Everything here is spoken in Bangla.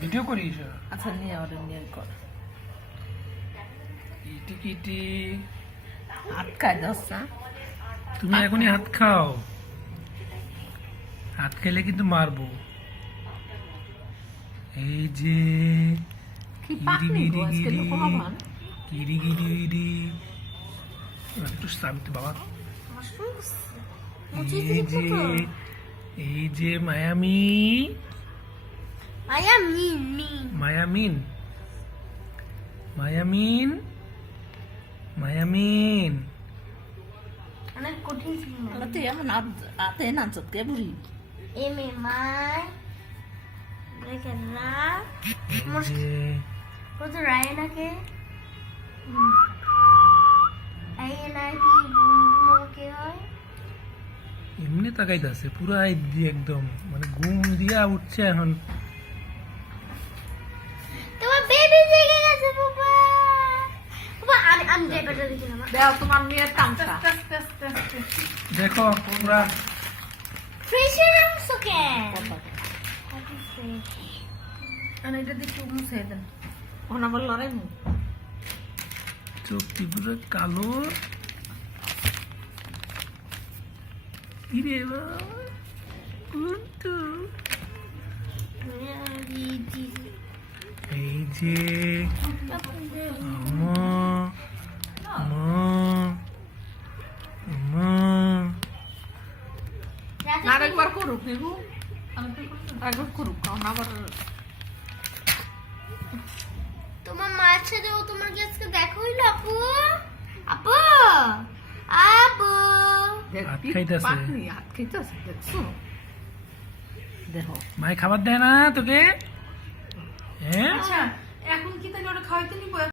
ভিডিও করিস? আচ্ছা নিয়ে ওটা নিয়ে কর। ইটি কিটি হাত খাই দশ না। তুমি এখনই হাত খাও, হাত খেলে কিন্তু মারবো। এই যে কি পাকনি গো আজকে লোকমান। গিরি গিরি গিরি একটু শান্ত বাবা। এই যে মায়ামি মায়ামিন মায়ামিন মায়ামিন অনেক কঠিন ছিল আল্লাহ তুই এখন আতে না চটকে বুড়ি এম এ মাই ব্রেকেট রা এই যে কত রায়নাকে আই এন আই টি মোকে হয় এমনি তাকাইতেছে পুরা একদম মানে ঘুম দিয়া উঠছে এখন। তোমার বেবি জেগে গেছে বাবা বাবা আমি ড্রাইভারটা দেখি না দেও তোমার মেয়ের তামসা। দেখো পুরা ফ্রেশের সুকে আর এটা দেখি মুছে দেন ওনা বল লড়াই মু চোখটি পুরো কালো। ইরে বাবা কুন্টু। এই যে আরেকবার করুক নিবু আরেকবার করুক কারণ আবার তোমার মার সাথে ও তোমার আজকে দেখা হইলো আপু আপু আপু হাত খাইতাছে। পাকনি হাত খাইতেছে দেখছো দেখো মাই খাবার দেয় না তোকে? হ্যাঁ আচ্ছা এখন কি তাহলে ওটা খাওয়াইতে নিবো?